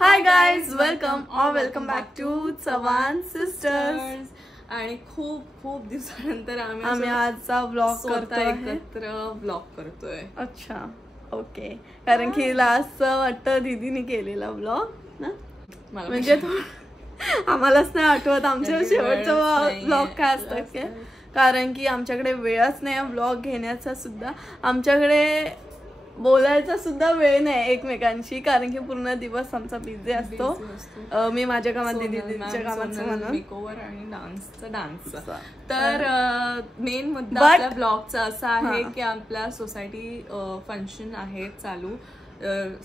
High guys, welcome back to Chavan sisters. आणि खूप खूप दिवसानंतर आम्ही आजचा ब्लॉग करतोय, एकत्र ब्लॉग करतोय. अच्छा, ओके. कारण की लास्ट वाटतं दीदीने केलेला ब्लॉग ना, म्हणजे आम्हालाच नाही आठवत आमच्या शेवटचा ब्लॉग काय असतं. कारण की आमच्याकडे वेळच नाही ब्लॉग घेण्याचा सुद्धा, आमच्याकडे बोलायचा सुद्धा वेळ नाही एकमेकांशी. कारण की पूर्ण दिवस आमचा बिझी असतो. मी माझ्या कामात, दीदीच्या कामात म्हणून मेकओव्हर आणि डान्स. तर मेन मुद्दा आपल्या ब्लॉगचा असा आहे की आपल्या सोसायटी फंक्शन आहे चालू.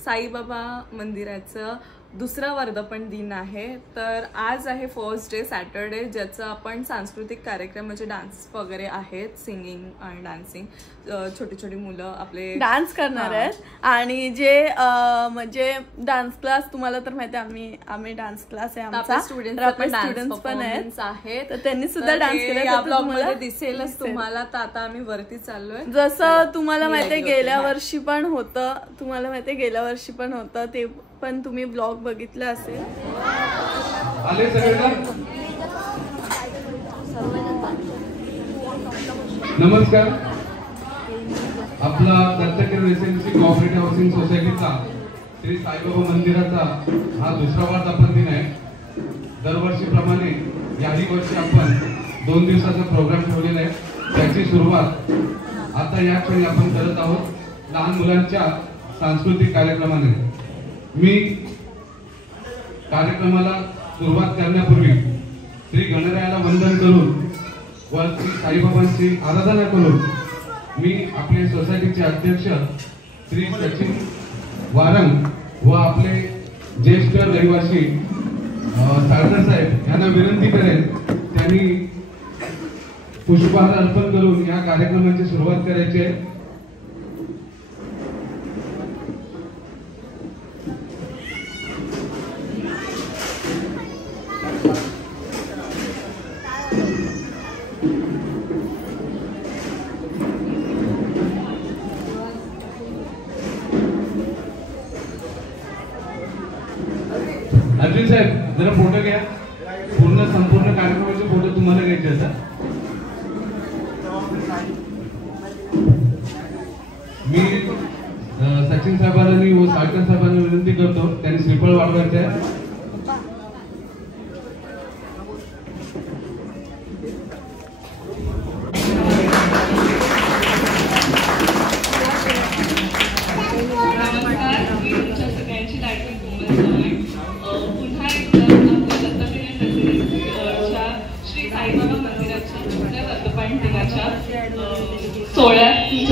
साईबाबा मंदिराचं दुसरा वर्धापन दिन आहे. तर आज आहे फर्स्ट डे, सॅटरडे, ज्याचं आपण सांस्कृतिक कार्यक्रम म्हणजे डान्स वगैरे आहेत, सिंगिंग आणि डान्सिंग. छोटी छोटी मुलं आपले डान्स करणार आहेत. आणि जे म्हणजे डान्स क्लास तुम्हाला तर माहिती आहे, आम्ही डान्स क्लास आहे आमचा, स्टुडंट्स पण आहेत, तर त्यांनी सुद्धा डान्स केला. दिसेलच तुम्हाला. तर आता आम्ही वरती चाललोय. जसं तुम्हाला माहितीये गेल्या वर्षी पण होतं, ते पण तुम्ही ब्लॉग बघितला असेल. नमस्कार. आपला दत्तकिरण रेसिडेन्सी कोऑपरेटिव्ह हाऊसिंग सोसायटीचा श्री साईबाबा मंदिराचा हा दुसरा वर्धापन दिन आहे. दरवर्षीप्रमाणे याही वर्षी आपण 2 दिवसाचा प्रोग्राम ठेवलेला आहे. त्याची सुरुवात आता या क्षणी आपण करत आहोत लहान मुलांच्या सांस्कृतिक कार्यक्रमाने. मी कार्यक्रमाला सुरुवात करण्यापूर्वी श्री गणरायाला वंदन करून व श्री साईबाबांची आराधना करून मी आपले सोसायटीचे अध्यक्ष श्री सचिन वारंग व आपले ज्येष्ठ रहिवासी साळकर साहेब यांना विनंती करेन त्यांनी पुष्पहार अर्पण करून या कार्यक्रमाची सुरुवात करायची आहे. अर्जुन साहेब जरा फोटो घ्या. संपूर्ण कार्यक्रमाचे फोटो तुम्हाला घ्यायचे असतात. मी सचिन साहेबांनी व साळकर साहेबांना विनंती करतो त्यांनी श्रीफळ वाढवायचे आहे.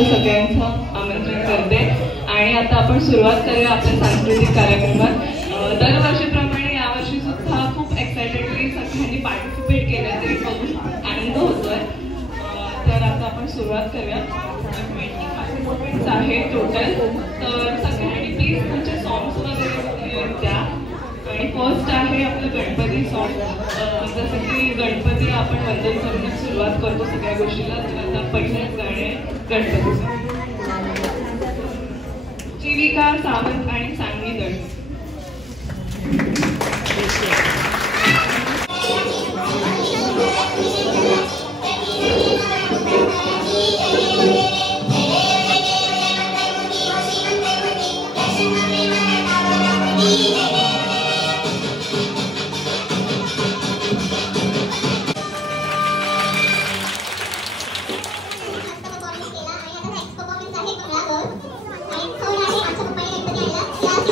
सगळ्यांचं आमंत्रण करते. आणि आता आपण सुरुवात करूया आपल्या सांस्कृतिक कार्यक्रमात. दरवर्षीप्रमाणे यावर्षी सुद्धा खूप एक्सायटेडली सगळ्यांनी पार्टिसिपेट केलं, तरी बघून आनंद होतोय. तर आता आपण सुरुवात करूया. 20 पार्टिसिपेंट्स आहे टोटल. तर सगळ्यांनी प्लीज तुमचे सॉंग्स वगैरे द्या. आणि फर्स्ट आहे आपलं गणपती सॉन्ग. जसं की गणपती आपण वंदन करून सुरुवात करतो सगळ्या गोष्टीला. तर आता पहिलेच गाणे गणपती सॉन्ग. जीविका सावंत आणि सांगली गण. Thank you.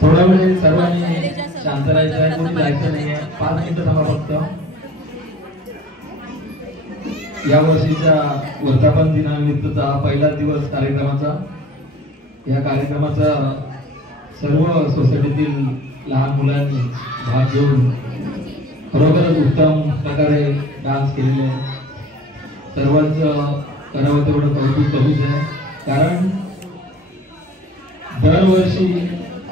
थोडा वेळ सर्वांनी शांत राहायचं आहे, कोणी जायचं नाहीये. 5 मिनिटं थांबा फक्त. या वर्षीच्या वर्धापन दिनानिमित्तचा पहिला दिवस कार्यक्रमाचा. या कार्यक्रमाचा सर्व सोसायटीतील लहान मुलांनी भाग घेऊन खरोखरच उत्तम प्रकारे डान्स केलेले. सर्वांचं करावं तेवढं कौतुक करूच आहे, कारण दरवर्षी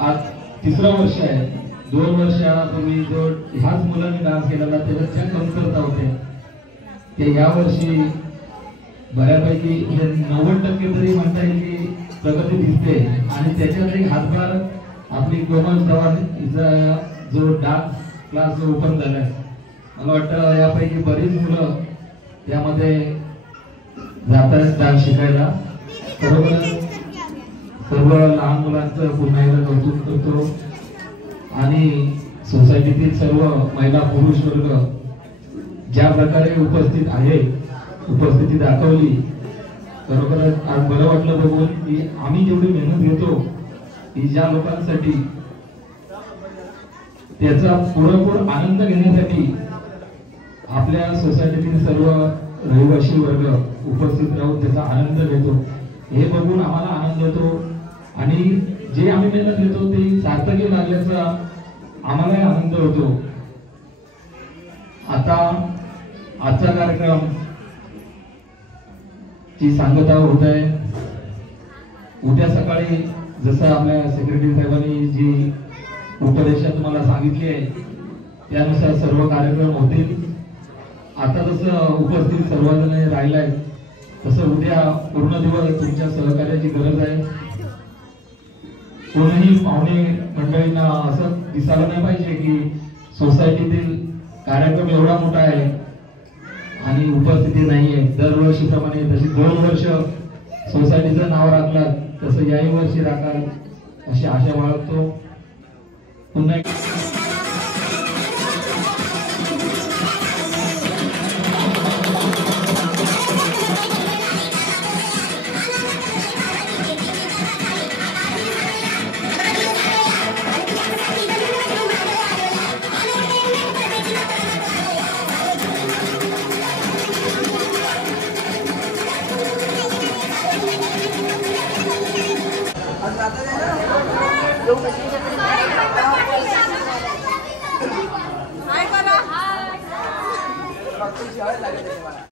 आज 3रं वर्ष आहे. 2 वर्षापूर्वी जो ह्याच मुलांनी डान्स केलेला त्याच्यात ज्या कमतरता होत्या ते यावर्षी बऱ्यापैकी 90% तरी म्हणता येईल की प्रगती दिसते. आणि त्याच्यात एक हातभार आपली कोमल चव्हाण हिचा जो डान्स क्लास जो ओपन झालाय, मला वाटतं यापैकी बरीच मुलं यामध्ये जातात डान्स शिकायला. बरोबर सर्व लहान मुलांचं पुन्हा एकदा कौतुक करतो. आणि सोसायटीतील सर्व महिला पुरुष वर्ग ज्या प्रकारे उपस्थिती दाखवली, खरोखरच आज बरं वाटलं बघून की आम्ही जेवढी मेहनत घेतो की ज्या लोकांसाठी त्याचा पुरेपूर आनंद घेण्यासाठी आपल्या सोसायटीतील सर्व रहिवासी वर्ग उपस्थित राहून त्याचा आनंद घेतो, हे बघून आम्हाला आनंद होतो. आणि जे आम्ही मेहनत घेतो ते सार्थकी लागल्याचा आम्हाला आनंद होतो. आता आजचा कार्यक्रम ची सांगता होत आहे. उद्या सकाळी जसं आपल्या सेक्रेटरी साहेबांनी जी उपदेशा तुम्हाला सांगितली आहे त्यानुसार सर्व कार्यक्रम होतील. आता जसं उपस्थित सर्वजण राहिलाय तसं उद्या पूर्ण दिवस तुमच्या सहकार्याची गरज आहे. कोणीही पाहुणे मंडळींना असं दिसायला नाही पाहिजे की सोसायटीतील कार्यक्रम एवढा मोठा आहे आणि उपस्थिती नाहीये. दरवर्षीप्रमाणे जशी 2 वर्ष सोसायटीचं नाव राखलं तसं याही वर्षी राखाल अशी आशा बाळगतो. पुन्हा हाय करा.